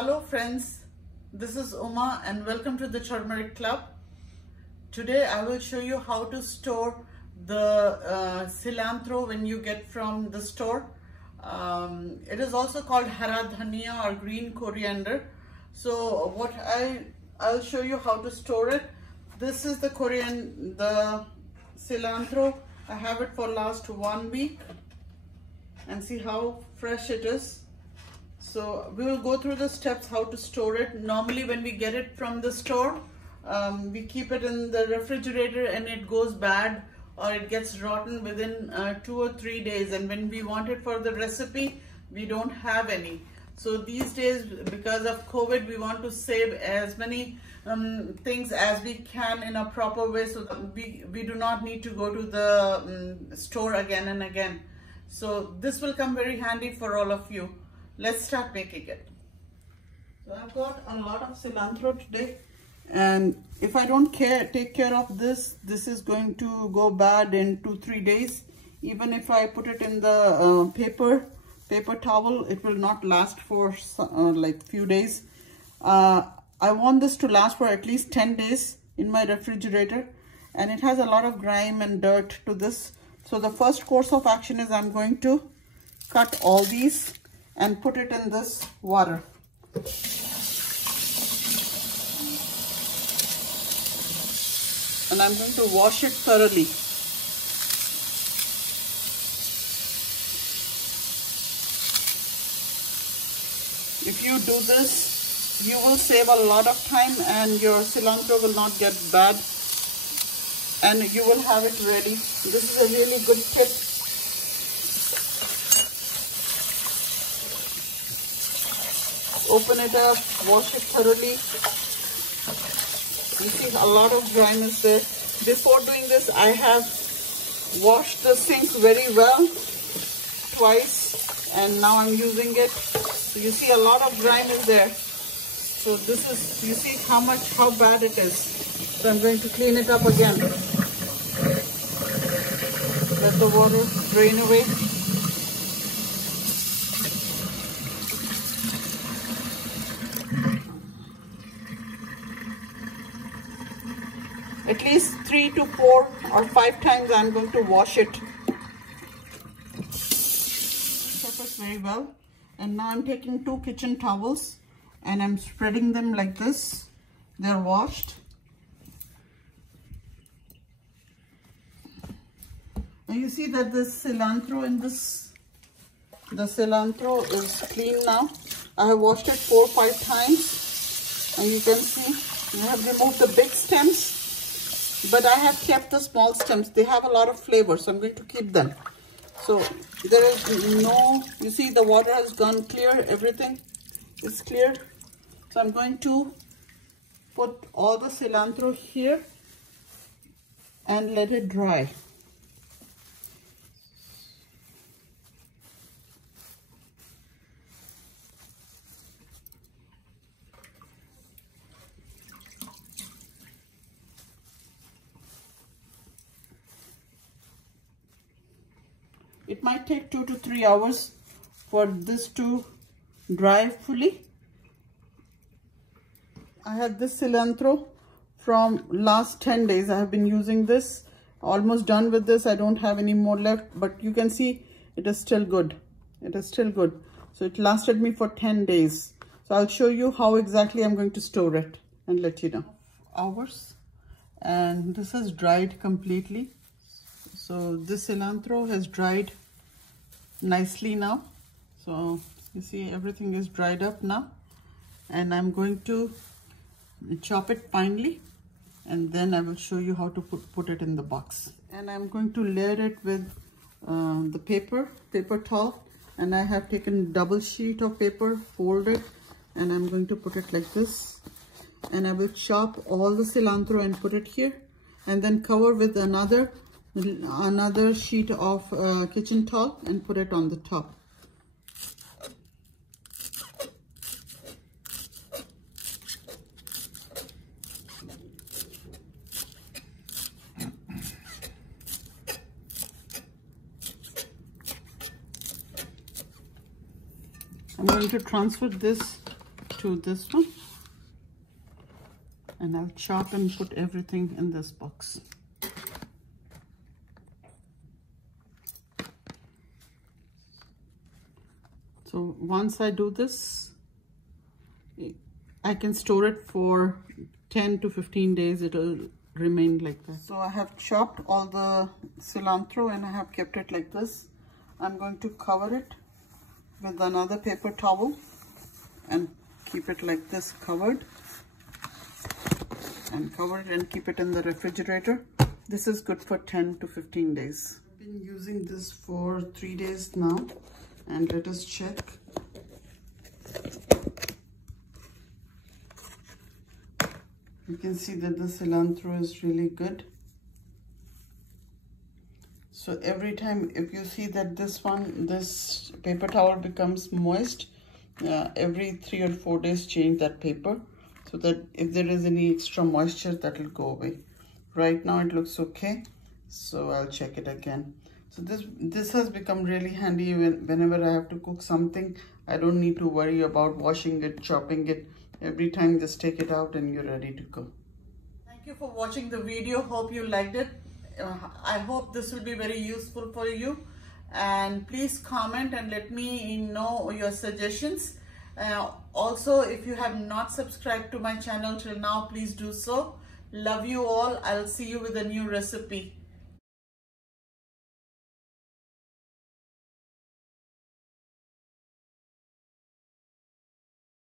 Hello friends, this is Uma and welcome to the Turmeric Club. Today I will show you how to store the cilantro when you get from the store. It is also called hara dhania or green coriander. So what I'll show you how to store it. This is the cilantro. I have it for last 1 week and see how fresh it is. So we will go through the steps how to store it. Normally when we get it from the store, we keep it in the refrigerator and it goes bad or it gets rotten within 2 or 3 days, and when we want it for the recipe, we don't have any. So these days, because of COVID, we want to save as many things as we can in a proper way, so that we do not need to go to the store again and again. So this will come very handy for all of you. Let's start making it. So I've got a lot of cilantro today, and if I don't take care of this, this is going to go bad in 2-3 days. Even if I put it in the paper towel, it will not last for like few days. I want this to last for at least 10 days in my refrigerator, and it has a lot of grime and dirt to this. So the first course of action is I'm going to cut all these and put it in this water. And I'm going to wash it thoroughly. If you do this, you will save a lot of time and your cilantro will not get bad, and you will have it ready. This is a really good tip. Open it up, wash it thoroughly. You see a lot of grime is there. Before doing this, I have washed the sink very well twice, and now I'm using it. So you see a lot of grime is there. So this is, you see how bad it is. So I'm going to clean it up again. Let the water drain away. At least 3 to 4 or 5 times I'm going to wash it. Surface very well. And now I'm taking 2 kitchen towels and I'm spreading them like this. They're washed. And you see that the cilantro is clean now. I have washed it 4 or 5 times, and you can see I have removed the big stems. But I have kept the small stems. They have a lot of flavor, so I'm going to keep them. So there is no, you see the water has gone clear, everything is clear. So I'm going to put all the cilantro here and let it dry. It might take 2 to 3 hours for this to dry fully. I had this cilantro from last 10 days. I have been using this. Almost done with this. I don't have any more left, but you can see it is still good. It is still good. So it lasted me for 10 days. So I'll show you how exactly I'm going to store it and let you know. Hours, and this has dried completely. So this cilantro has dried nicely now. So you see everything is dried up now, and I'm going to chop it finely, and then I will show you how to put it in the box. And I'm going to layer it with the paper towel, and I have taken double sheet of paper, fold it, and I'm going to put it like this. And I will chop all the cilantro and put it here, and then cover with another sheet of kitchen towel and put it on the top. I'm going to transfer this to this one, and I'll chop and put everything in this box. So once I do this, I can store it for 10 to 15 days. It'll remain like that. So I have chopped all the cilantro and I have kept it like this. I'm going to cover it with another paper towel and keep it like this, covered, and cover it and keep it in the refrigerator. This is good for 10 to 15 days. I've been using this for 3 days now, and let us check. You can see that the cilantro is really good. So every time if you see that this paper towel becomes moist, every 3 or 4 days change that paper, so that if there is any extra moisture, that will go away. Right now it looks okay, so I'll check it again. So this has become really handy whenever I have to cook something. I don't need to worry about washing it, chopping it. Every time just take it out and you're ready to go. Thank you for watching the video. Hope you liked it. I hope this will be very useful for you, and please comment and let me know your suggestions. Also, if you have not subscribed to my channel till now, please do so. Love you all. I'll see you with a new recipe.